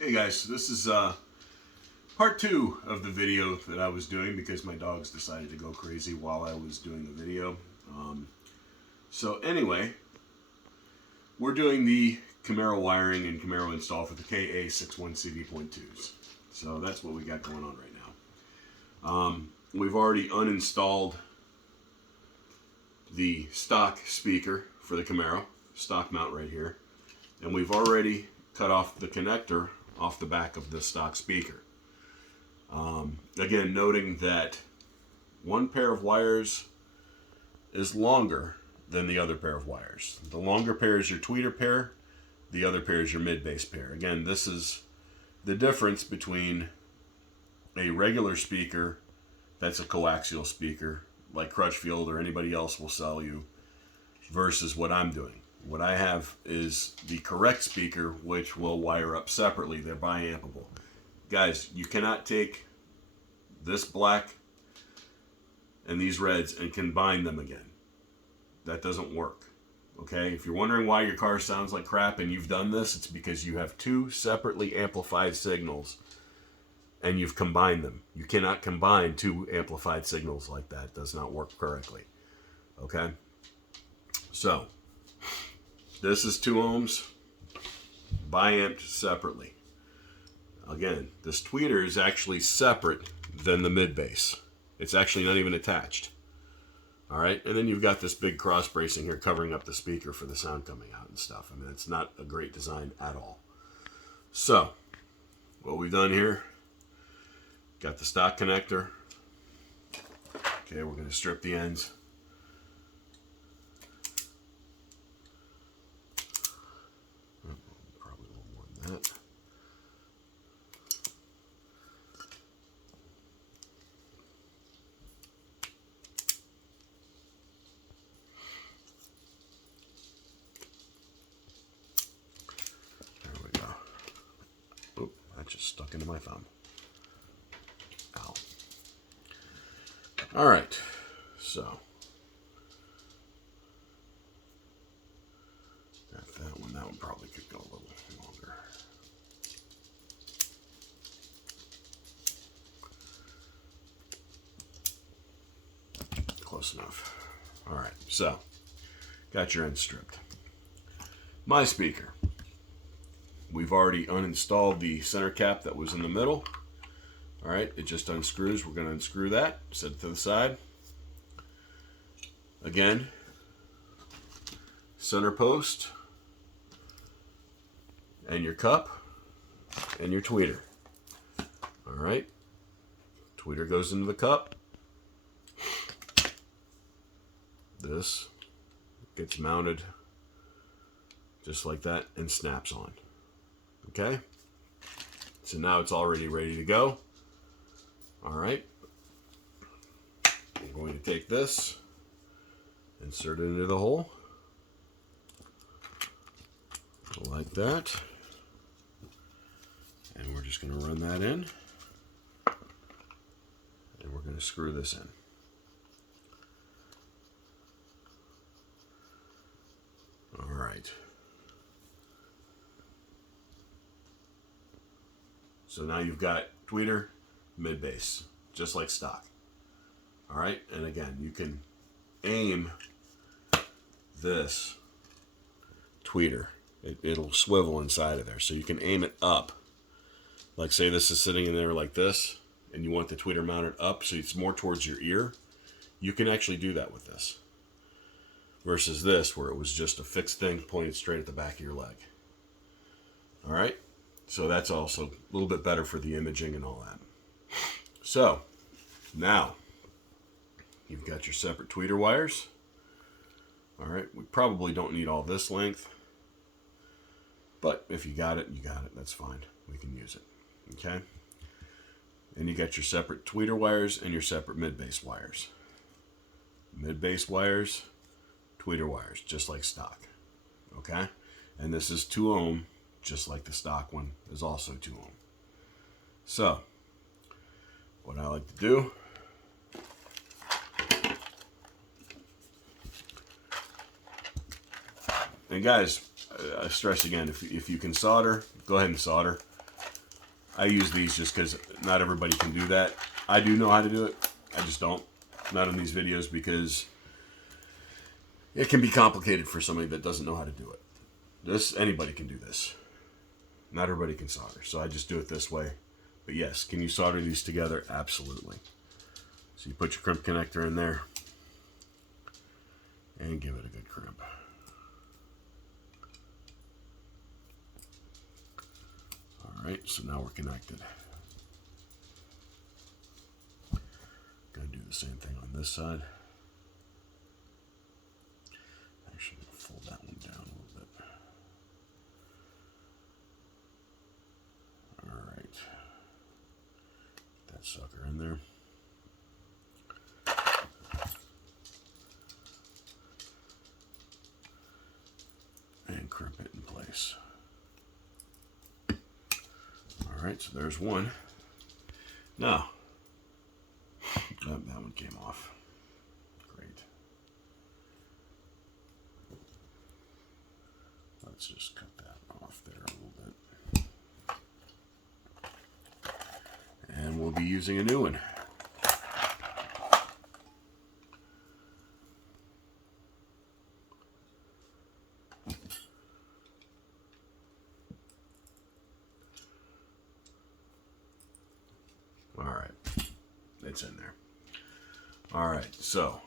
Hey guys, this is part 2 of the video that I was doing because my dogs decided to go crazy while I was doing the video. So anyway, we're doing the Camaro wiring and Camaro install for the KA-61CV.2s. So that's what we got going on right now. We've already uninstalled the stock speaker for the Camaro, stock mount right here, and we've already cut off the connector off the back of the stock speaker. Again, noting that one pair of wires is longer than the other pair of wires. The longer pair is your tweeter pair, the other pair is your mid-bass pair. Again, this is the difference between a regular speaker that's a coaxial speaker like Crutchfield or anybody else will sell you versus what I'm doing. What I have is the correct speaker, which will wire up separately. They're biampable. Guys, you cannot take this black and these reds and combine them again. That doesn't work. Okay? If you're wondering why your car sounds like crap and you've done this, it's because you have two separately amplified signals and you've combined them. You cannot combine two amplified signals like that. It does not work correctly. Okay? So, this is 2 ohms, biamped separately. Again, this tweeter is actually separate than the mid-bass. It's actually not even attached. Alright, and then you've got this big cross bracing here covering up the speaker for the sound coming out and stuff. I mean, it's not a great design at all. So, what we've done here, got the stock connector. Okay, we're going to strip the ends. Probably a little more than that. There we go. Oop, that just stuck into my thumb. Ow. All right, so got that one. That one probably could go a little longer. Close enough. All right, so got your end stripped. My speaker. We've already uninstalled the center cap that was in the middle. All right, it just unscrews. We're going to unscrew that, set it to the side. Again, center post, and your cup, and your tweeter. All right, tweeter goes into the cup. This gets mounted just like that and snaps on. Okay, so now it's already ready to go. All right, I'm going to take this, insert it into the hole, like that, and we're just going to run that in, and we're going to screw this in. All right. So now you've got tweeter, mid-bass, just like stock. All right, and again, you can aim this tweeter. It'll swivel inside of there, so you can aim it up. Like say this is sitting in there like this, and you want the tweeter mounted up so it's more towards your ear. You can actually do that with this. Versus this, where it was just a fixed thing pointed straight at the back of your leg. All right, so that's also a little bit better for the imaging and all that. So, now, you've got your separate tweeter wires. All right, we probably don't need all this length. But if you got it, you got it. That's fine. We can use it. Okay? And you got your separate tweeter wires and your separate mid-bass wires. Mid-bass wires, tweeter wires, just like stock. Okay? And this is 2 ohm, just like the stock one is also 2 ohm. So, what I like to do, and guys, I stress again, if you can solder, go ahead and solder. I use these just because not everybody can do that. I do know how to do it. I just don't. Not in these videos because it can be complicated for somebody that doesn't know how to do it. Anybody can do this. Not everybody can solder, so I just do it this way. But yes, can you solder these together? Absolutely. So you put your crimp connector in there and give it a good crimp. Alright, so now we're connected. Gonna do the same thing on this side. Actually, I'm gonna fold that one down a little bit. Alright. That sucker in there. And crimp it in place. Alright, so there's one. Now, that one came off. Great. Let's just cut that off there a little bit. And we'll be using a new one. Alright, it's in there. Alright, so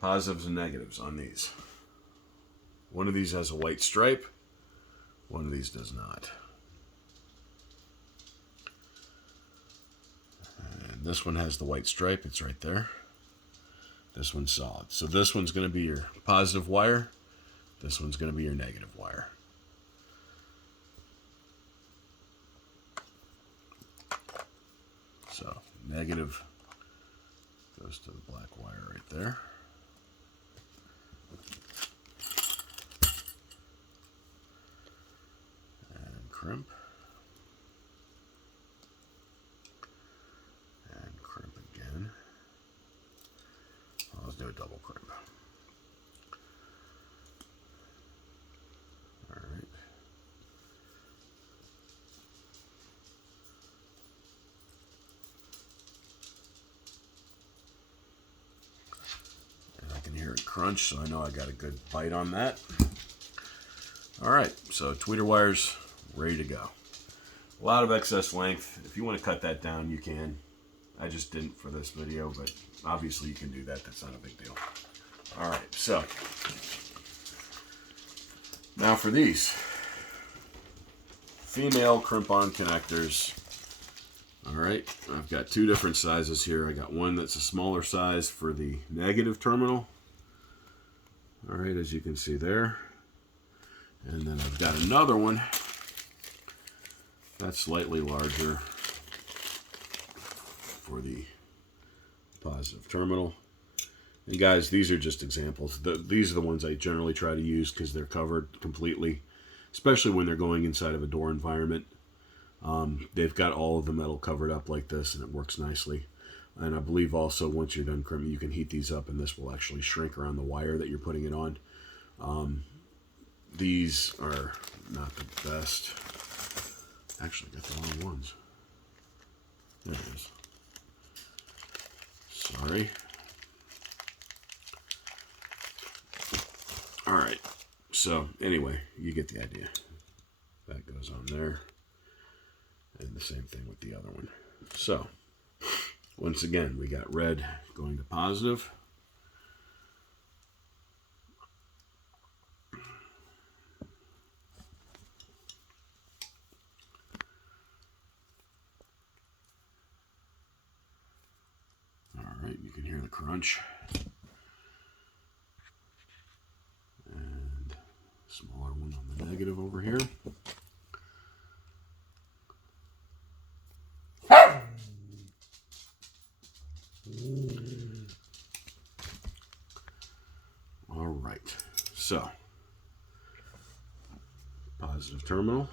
positives and negatives on these. One of these has a white stripe, one of these does not. And this one has the white stripe, it's right there. This one's solid. So this one's going to be your positive wire, this one's going to be your negative wire. So negative goes to the black wire right there. And crimp. And crimp again. Well, let's do a double crimp. Alright. Hear it crunch, so I know I got a good bite on that. Alright, so tweeter wires ready to go. A lot of excess length. If you want to cut that down, you can. I just didn't for this video, but obviously you can do that. That's not a big deal. Alright, so now for these female crimp-on connectors. Alright, I've got two different sizes here. I got one that's a smaller size for the negative terminal. Alright, as you can see there. And then I've got another one that's slightly larger for the positive terminal. And guys, these are just examples. These are the ones I generally try to use because they're covered completely, especially when they're going inside of a door environment. They've got all of the metal covered up like this, and it works nicely. And I believe also once you're done crimping, you can heat these up, and this will actually shrink around the wire that you're putting it on. These are not the best. Actually, got the wrong ones. There it is. Sorry. Alright, so anyway, you get the idea. That goes on there. And the same thing with the other one. So, once again, we got red going to positive. Alright, you can hear the crunch. And smaller one on the negative over here. Alright, so positive terminal.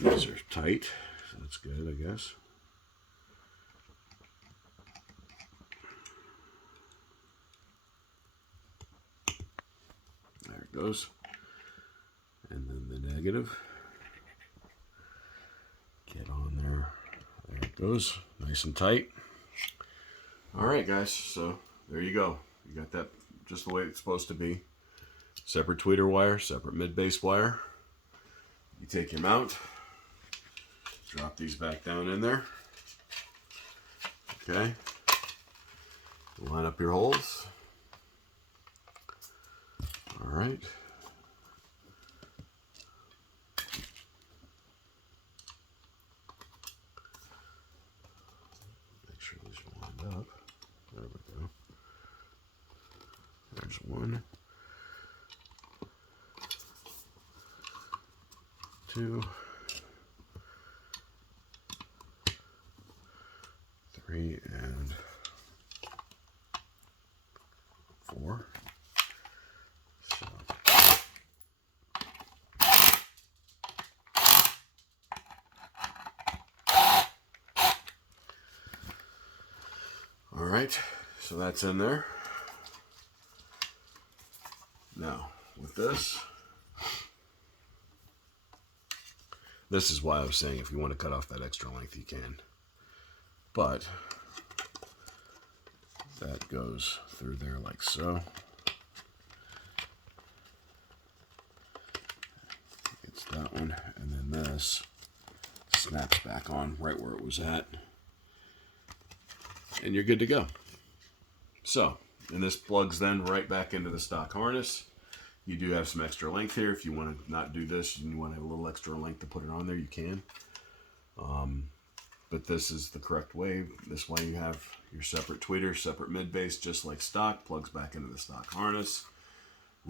These are tight, so that's good, I guess. There it goes. And then the negative. Goes nice and tight. All right, guys, so there you go. You got that just the way it's supposed to be. Separate tweeter wire, separate mid-base wire. You take your mount, drop these back down in there. Okay. Line up your holes. All right. Make sure these are lined up. There we go. There's one. 2, 3, and 4. So. All right, so that's in there. Now, with this is why I was saying if you want to cut off that extra length, you can. But that goes through there like so. It's that one, and then this snaps back on right where it was at. And you're good to go. So, and this plugs then right back into the stock harness. You do have some extra length here. If you want to not do this and you want to have a little extra length to put it on there, you can. But this is the correct way. This way you have your separate tweeter, separate mid-base, just like stock, plugs back into the stock harness.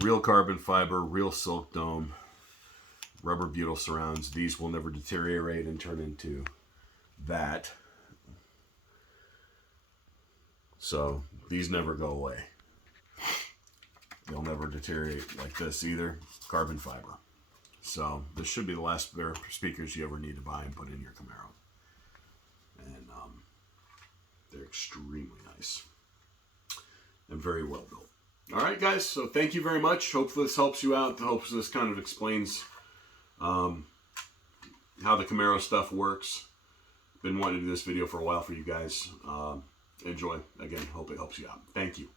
Real carbon fiber, real silk dome, rubber butyl surrounds. These will never deteriorate and turn into that. So these never go away. They'll never deteriorate like this either. Carbon fiber. So this should be the last pair of speakers you ever need to buy and put in your Camaro. And they're extremely nice and very well built. All right, guys. So thank you very much. Hope this helps you out. Hope this kind of explains how the Camaro stuff works. Been wanting to do this video for a while for you guys. Enjoy. Again, hope it helps you out. Thank you.